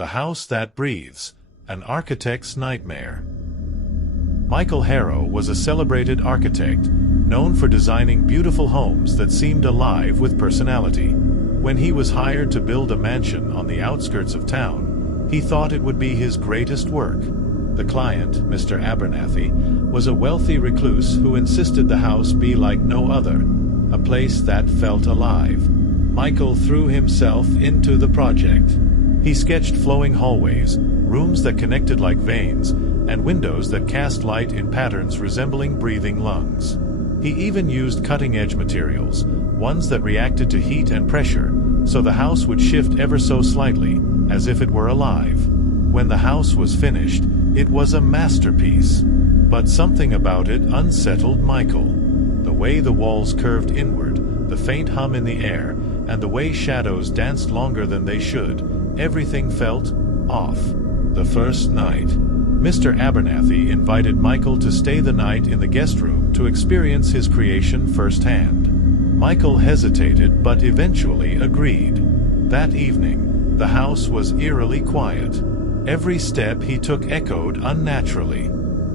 The House That Breathes, An Architect's Nightmare. Michael Harrow was a celebrated architect, known for designing beautiful homes that seemed alive with personality. When he was hired to build a mansion on the outskirts of town, he thought it would be his greatest work. The client, Mr. Abernathy, was a wealthy recluse who insisted the house be like no other, a place that felt alive. Michael threw himself into the project. He sketched flowing hallways, rooms that connected like veins, and windows that cast light in patterns resembling breathing lungs. He even used cutting-edge materials, ones that reacted to heat and pressure, so the house would shift ever so slightly, as if it were alive. When the house was finished, it was a masterpiece. But something about it unsettled Michael. The way the walls curved inward, the faint hum in the air, and the way shadows danced longer than they should, everything felt off. The first night, Mr. Abernathy invited Michael to stay the night in the guest room to experience his creation firsthand. Michael hesitated but eventually agreed. That evening, the house was eerily quiet. Every step he took echoed unnaturally.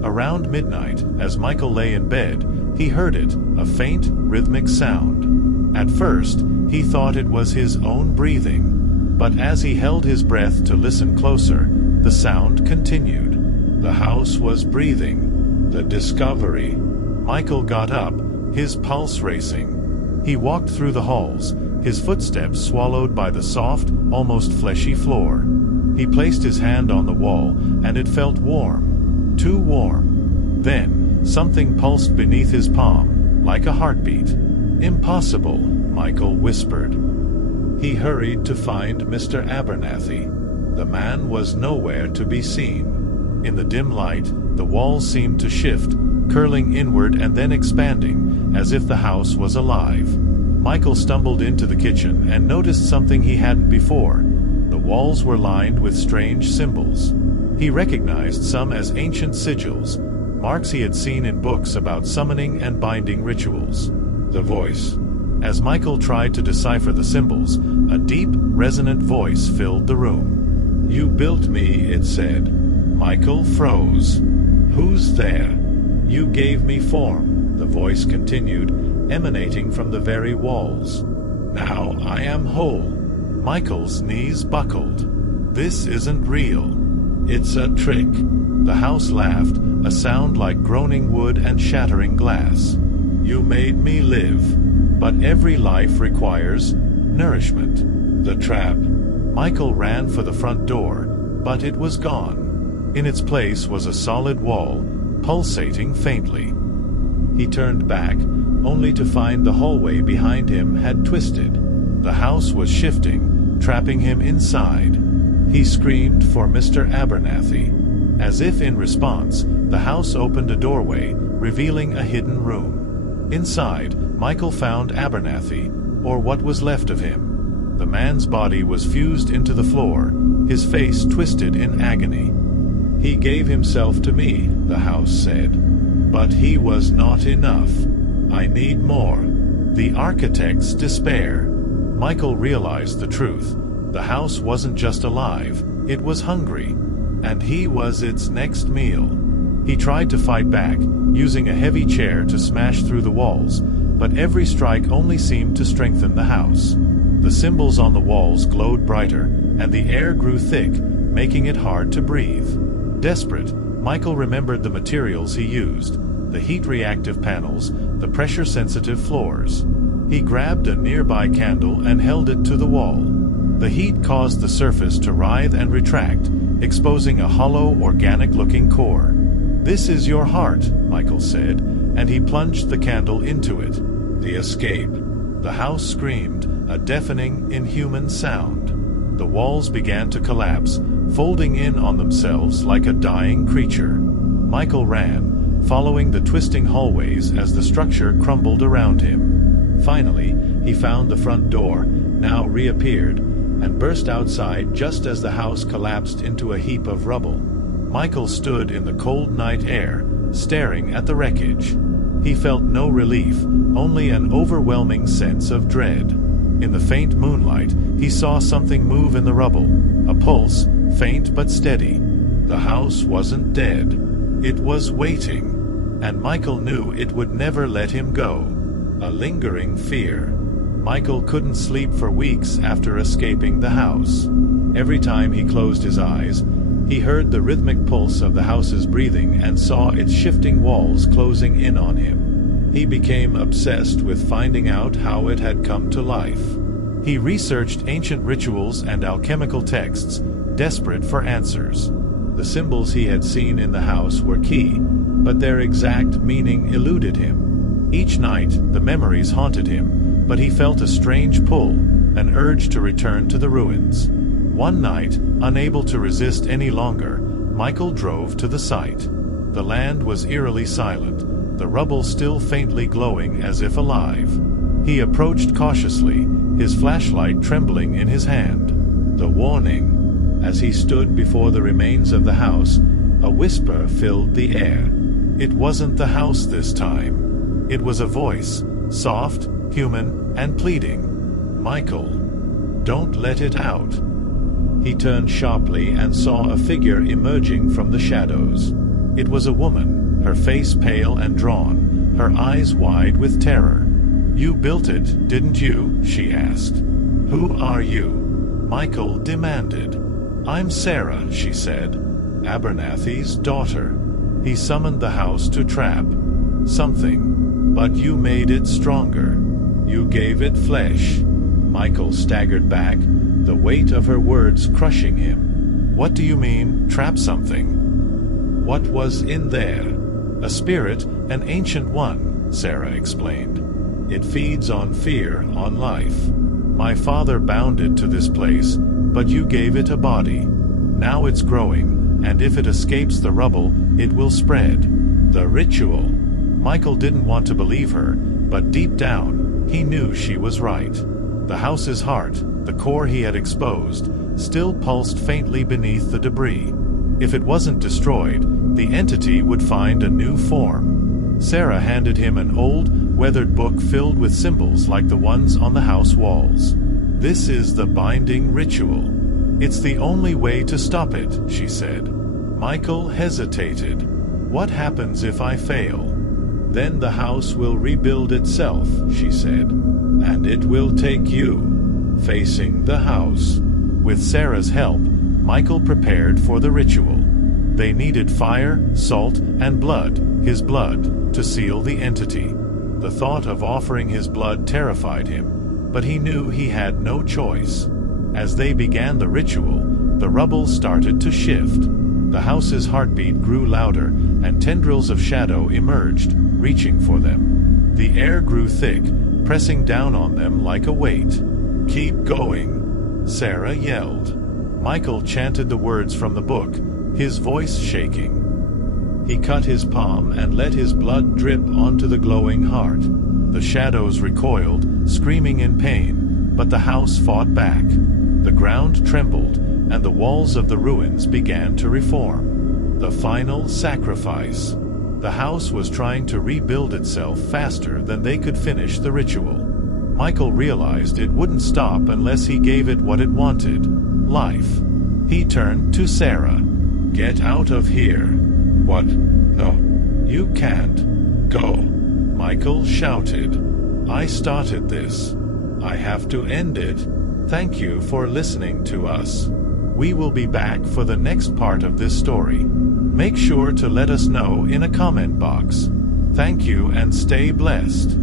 Around midnight, as Michael lay in bed, he heard it, a faint, rhythmic sound. At first, he thought it was his own breathing. But as he held his breath to listen closer, the sound continued. The house was breathing. The discovery. Michael got up, his pulse racing. He walked through the halls, his footsteps swallowed by the soft, almost fleshy floor. He placed his hand on the wall, and it felt warm. Too warm. Then, something pulsed beneath his palm, like a heartbeat. "Impossible," Michael whispered. He hurried to find Mr. Abernathy. The man was nowhere to be seen. In the dim light, the walls seemed to shift, curling inward and then expanding, as if the house was alive. Michael stumbled into the kitchen and noticed something he hadn't before. The walls were lined with strange symbols. He recognized some as ancient sigils, marks he had seen in books about summoning and binding rituals. The voice. As Michael tried to decipher the symbols, a deep, resonant voice filled the room. "You built me," it said. Michael froze. "Who's there?" "You gave me form," the voice continued, emanating from the very walls. "Now I am whole." Michael's knees buckled. "This isn't real. It's a trick." The house laughed, a sound like groaning wood and shattering glass. "You made me live. But every life requires nourishment." The trap. Michael ran for the front door, but it was gone. In its place was a solid wall, pulsating faintly. He turned back, only to find the hallway behind him had twisted. The house was shifting, trapping him inside. He screamed for Mr. Abernathy. As if in response, the house opened a doorway, revealing a hidden room. Inside, Michael found Abernathy, or what was left of him. The man's body was fused into the floor, his face twisted in agony. "He gave himself to me," the house said. "But he was not enough. I need more." The architect's despair. Michael realized the truth. The house wasn't just alive, it was hungry. And he was its next meal. He tried to fight back, using a heavy chair to smash through the walls, but every strike only seemed to strengthen the house. The symbols on the walls glowed brighter, and the air grew thick, making it hard to breathe. Desperate, Michael remembered the materials he used, the heat-reactive panels, the pressure-sensitive floors. He grabbed a nearby candle and held it to the wall. The heat caused the surface to writhe and retract, exposing a hollow, organic-looking core. "This is your heart," Michael said, and he plunged the candle into it. The escape. The house screamed, a deafening, inhuman sound. The walls began to collapse, folding in on themselves like a dying creature. Michael ran, following the twisting hallways as the structure crumbled around him. Finally, he found the front door, now reappeared, and burst outside just as the house collapsed into a heap of rubble. Michael stood in the cold night air, staring at the wreckage. He felt no relief, only an overwhelming sense of dread. In the faint moonlight, he saw something move in the rubble, a pulse, faint but steady. The house wasn't dead. It was waiting, and Michael knew it would never let him go. A lingering fear. Michael couldn't sleep for weeks after escaping the house. Every time he closed his eyes, he heard the rhythmic pulse of the house's breathing and saw its shifting walls closing in on him. He became obsessed with finding out how it had come to life. He researched ancient rituals and alchemical texts, desperate for answers. The symbols he had seen in the house were key, but their exact meaning eluded him. Each night, the memories haunted him, but he felt a strange pull, an urge to return to the ruins. One night, unable to resist any longer, Michael drove to the site. The land was eerily silent, the rubble still faintly glowing as if alive. He approached cautiously, his flashlight trembling in his hand. The warning. As he stood before the remains of the house, a whisper filled the air. It wasn't the house this time. It was a voice, soft, human, and pleading. "Michael, don't let it out." He turned sharply and saw a figure emerging from the shadows. It was a woman, her face pale and drawn, her eyes wide with terror. "You built it, didn't you?" she asked. "Who are you?" Michael demanded. "I'm Sarah," she said, "Abernathy's daughter. He summoned the house to trap something, but you made it stronger. You gave it flesh." Michael staggered back, the weight of her words crushing him. "What do you mean, trap something?" "What was in there?" "A spirit, an ancient one," Sarah explained. "It feeds on fear, on life. My father bound it to this place, but you gave it a body. Now it's growing, and if it escapes the rubble, it will spread." The ritual. Michael didn't want to believe her, but deep down, he knew she was right. The house's heart, the core he had exposed, still pulsed faintly beneath the debris. If it wasn't destroyed, the entity would find a new form. Sarah handed him an old, weathered book filled with symbols like the ones on the house walls. "This is the binding ritual. It's the only way to stop it," she said. Michael hesitated. "What happens if I fail?" "Then the house will rebuild itself," she said. "And it will take you." Facing the house. With Sarah's help, Michael prepared for the ritual. They needed fire, salt, and blood, his blood, to seal the entity. The thought of offering his blood terrified him, but he knew he had no choice. As they began the ritual, the rubble started to shift. The house's heartbeat grew louder, and tendrils of shadow emerged, reaching for them. The air grew thick, pressing down on them like a weight. "Keep going," Sarah yelled. Michael chanted the words from the book, his voice shaking. He cut his palm and let his blood drip onto the glowing heart. The shadows recoiled, screaming in pain, but the house fought back. The ground trembled, and the walls of the ruins began to reform. The final sacrifice. The house was trying to rebuild itself faster than they could finish the ritual. Michael realized it wouldn't stop unless he gave it what it wanted, life. He turned to Sarah. "Get out of here." "What? No, you can't. Go," Michael shouted. "I started this. I have to end it." Thank you for listening to us. We will be back for the next part of this story. Make sure to let us know in a comment box. Thank you and stay blessed.